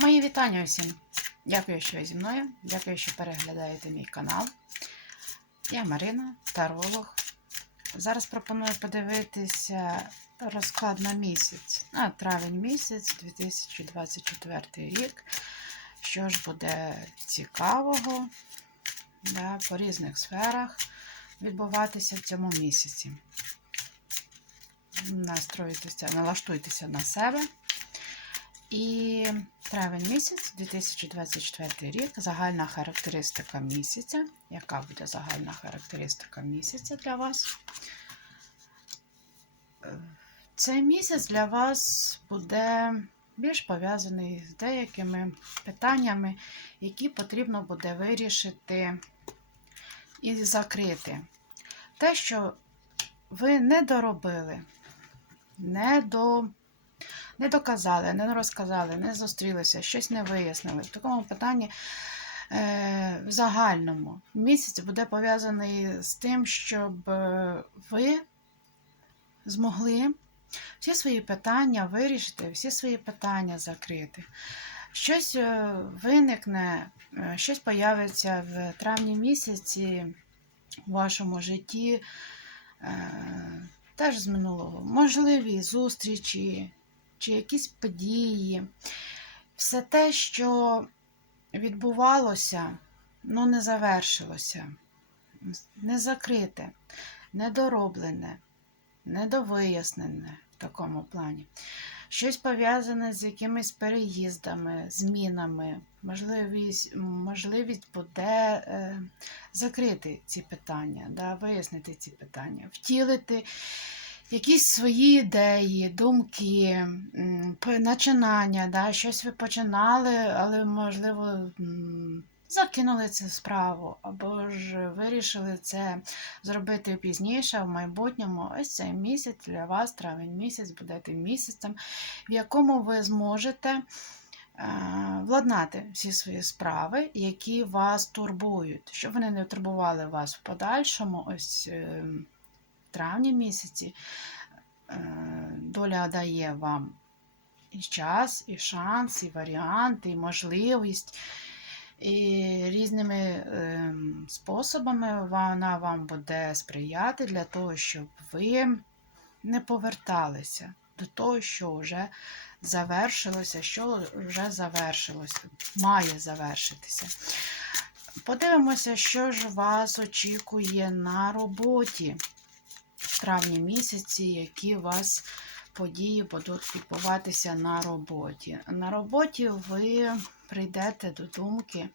Мої вітання усім. Дякую, що ви зі мною. Дякую, що переглядаєте мій канал. Я Марина, таролог. Зараз пропоную подивитися розклад на місяць, на травень місяць 2024 рік. Що ж буде цікавого да, по різних сферах відбуватися в цьому місяці. Настроїтеся, налаштуйтеся на себе. І травень місяць 2024 рік. Загальна характеристика місяця. Яка буде загальна характеристика місяця для вас? Цей місяць для вас буде більш пов'язаний з деякими питаннями, які потрібно буде вирішити і закрити. Те, що ви не доробили, не до не доказали, не розказали, не зустрілися, щось не вияснили. В такому питанні е, в загальному місяць буде пов'язаний з тим, щоб е, ви змогли всі свої питання вирішити, всі свої питання закрити. Щось е, виникне, щось появиться в травні місяці в вашому житті. Теж з минулого, можливі зустрічі, чи якісь події, все те, що відбувалося, ну не завершилося, не закрите, недороблене, недовияснене в такому плані. Щось пов'язане з якимись переїздами, змінами, можливість можливість буде е, закрити ці питання, да, вияснити ці питання, втілити якісь свої ідеї, думки, м, п- начинання, да, щось ви починали, але, можливо, закинули цю справу, або ж вирішили це зробити пізніше, в майбутньому. Ось цей місяць для вас, травень місяць, буде тим місяцем, в якому ви зможете е, владнати всі свої справи, які вас турбують, щоб вони не турбували вас в подальшому. Ось е, в травні місяці е, доля дає вам і час, і шанс, і варіанти, і можливість. І різними е, способами вона вам буде сприяти для того, щоб ви не поверталися до того, що вже завершилося, що вже завершилося, має завершитися. Подивимося, що ж вас очікує на роботі травні місяці, які у вас події будуть відбуватися на роботі. На роботі ви прийдете до думки,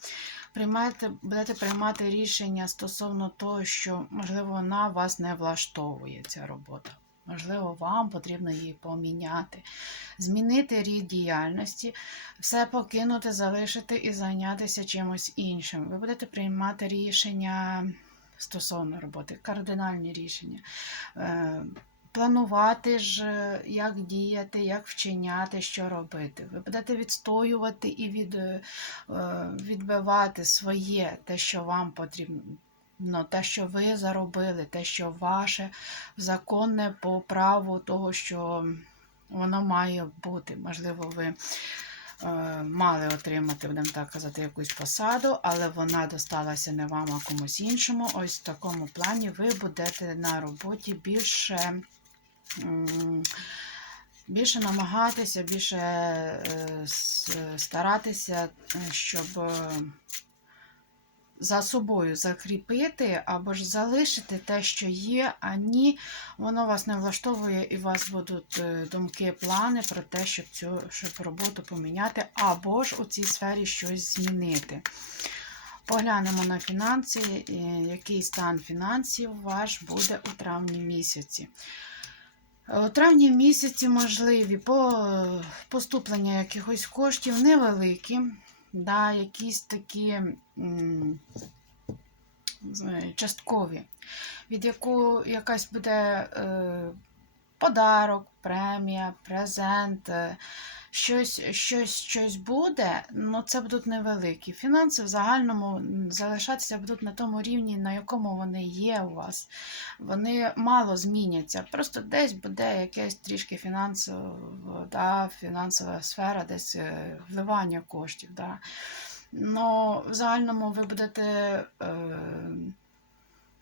приймаєте, будете приймати рішення стосовно того, що, можливо, вона вас не влаштовує, ця робота. Можливо, вам потрібно її поміняти, змінити рід діяльності, все покинути, залишити і зайнятися чимось іншим. Ви будете приймати рішення стосовно роботи, кардинальні рішення. Е, Планувати ж, е, як діяти, як вчиняти, що робити. Ви будете відстоювати і від, е, відбивати своє, те, що вам потрібно, те, що ви заробили, те, що ваше законне по праву того, що воно має бути. Можливо, ви мали отримати, будемо так казати, якусь посаду, але вона досталася не вам, а комусь іншому. Ось в такому плані ви будете на роботі більше. Більше намагатися, більше е, старатися, е, щоб е, за собою закріпити або ж залишити те, що є, а ні, воно вас не влаштовує, і у вас будуть е, думки, плани про те, щоб цю щоб роботу поміняти, або ж у цій сфері щось змінити. Поглянемо на фінанси, е, який стан фінансів ваш буде у травні місяці. У травні місяці можливі по- поступлення якихось коштів невеликі, да, якісь такі знаю, часткові, від яку якась буде е, подарок, премія, презент, е, щось, щось, щось буде, ну це будуть невеликі. Фінанси в загальному залишатися будуть на тому рівні, на якому вони є у вас. Вони мало зміняться. Просто десь буде якесь трішки фінансово, да, фінансова сфера, десь е, вливання коштів. Да. Но в загальному ви будете е,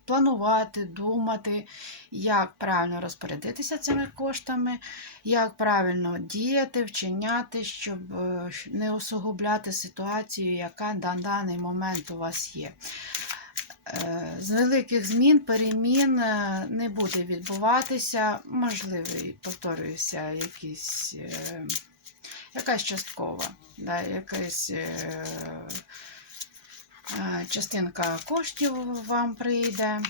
планувати, думати, як правильно розпорядитися цими коштами, як правильно діяти, вчиняти, щоб е, не усугубляти ситуацію, яка на даний момент у вас є. Е, З великих змін, перемін е, не буде відбуватися, можливо, повторююся, якісь, якась часткова, да, якась частинка коштів вам прийде.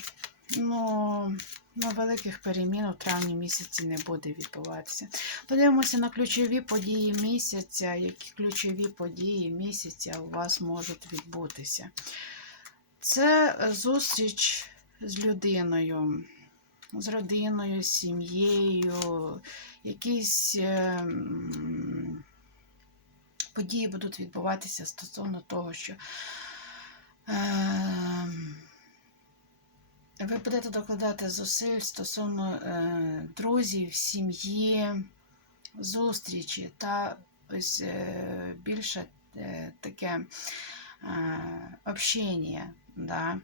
Ну, ну, великих перемін у травні місяці не буде відбуватися. Подивимося на ключові події місяця, які ключові події місяця у вас можуть відбутися. Це зустріч з людиною, з родиною, з сім'єю, якісь ем, події будуть відбуватися стосовно того, що ви будете докладати зусиль стосовно е, друзів, сім'ї, зустрічі та ось е, більше е, таке общення. Да.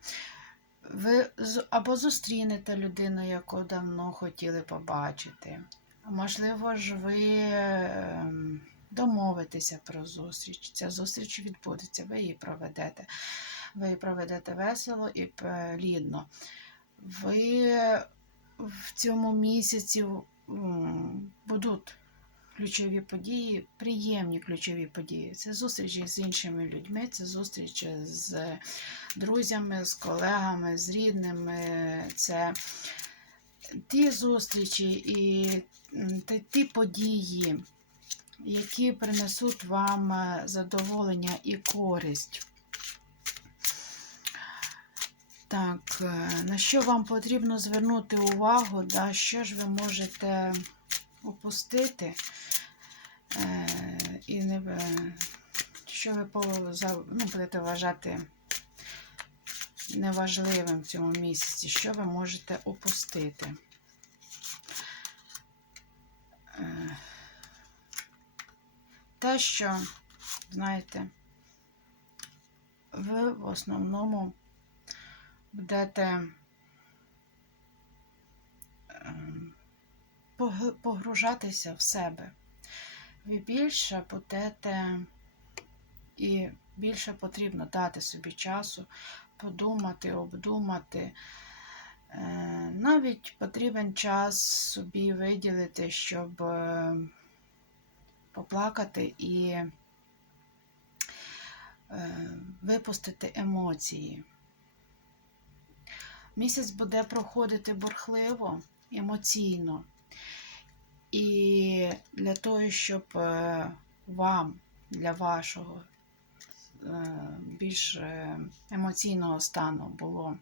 Ви або зустрінете людину, яку давно хотіли побачити. Можливо ж, ви домовитеся про зустріч. Ця зустріч відбудеться, ви її проведете. Ви її проведете весело і плідно. Ви в цьому місяці будуть ключові події, приємні ключові події. Це зустрічі з іншими людьми, це зустрічі з друзями, з колегами, з рідними. Це ті зустрічі і ті події, які принесуть вам е, задоволення і користь. Так, е, на що вам потрібно звернути увагу, да, що ж ви можете опустити, е, і не, що ви ну, будете вважати неважливим в цьому місяці, що ви можете опустити. Те, що, знаєте, ви в основному будете ем, погружатися в себе. Ви більше будете і більше потрібно дати собі часу подумати, обдумати. Е, Навіть потрібен час собі виділити, щоб е, поплакати і е, випустити емоції. Місяць буде проходити бурхливо, емоційно. І для того, щоб е, вам, для вашого е, більш емоційного стану було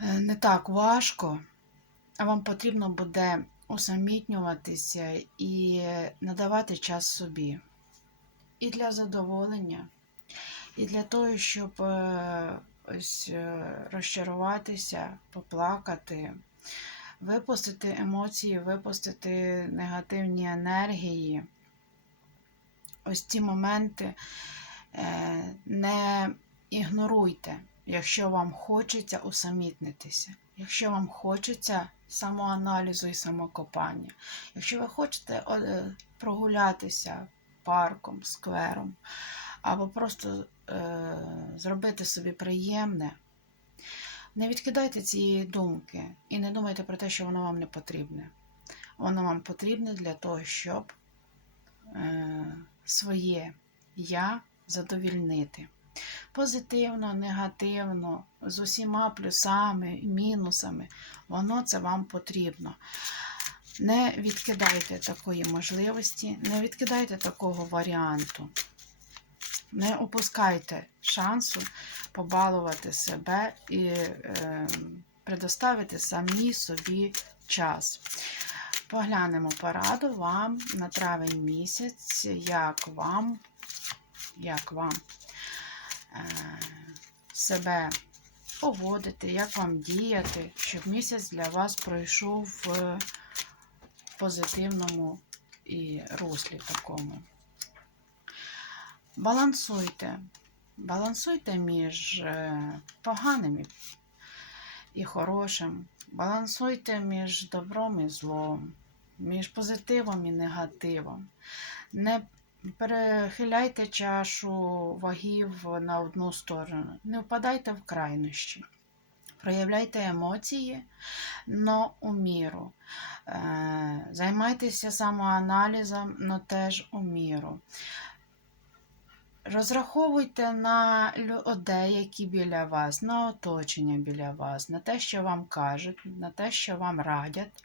не так важко, а вам потрібно буде усамітнюватися і надавати час собі. І для задоволення, і для того, щоб е, ось е, розчаруватися, поплакати, випустити емоції, випустити негативні енергії. Ось ці моменти е, не ігноруйте, якщо вам хочеться усамітнитися, якщо вам хочеться самоаналізу і самокопання, якщо ви хочете е, прогулятися парком, сквером, або просто е, зробити собі приємне, не відкидайте цієї думки і не думайте про те, що воно вам не потрібне. Воно вам потрібне для того, щоб е, своє я задовільнити. Позитивно, негативно, з усіма плюсами і мінусами, воно це вам потрібно. Не відкидайте такої можливості, не відкидайте такого варіанту. Не опускайте шансу побалувати себе і е, предоставити самі собі час. поглянемо пораду вам на травень місяць, як вам, як вам себе поводити, як вам діяти, щоб місяць для вас пройшов в позитивному і руслі такому. Балансуйте. Балансуйте між е, поганим і хорошим. Балансуйте між добром і злом, між позитивом і негативом. Не перехиляйте чашу вагів на одну сторону. Не впадайте в крайнощі. Проявляйте емоції, но у міру. Е, Займайтеся самоаналізом, но теж у міру. Розраховуйте на людей, які біля вас, на оточення біля вас, на те, що вам кажуть, на те, що вам радять.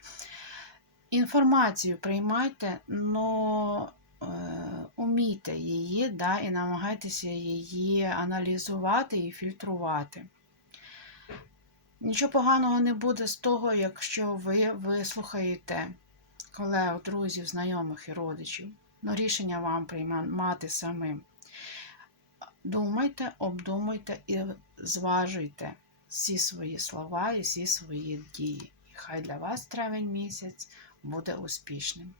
Інформацію приймайте, але умійте її да, і намагайтеся її аналізувати і фільтрувати. Нічого поганого не буде з того, якщо ви вислухаєте колег, друзів, знайомих і родичів. Но рішення вам приймати самим. Думайте, обдумуйте і зважуйте всі свої слова і всі свої дії. І хай для вас травень місяць буде успішним.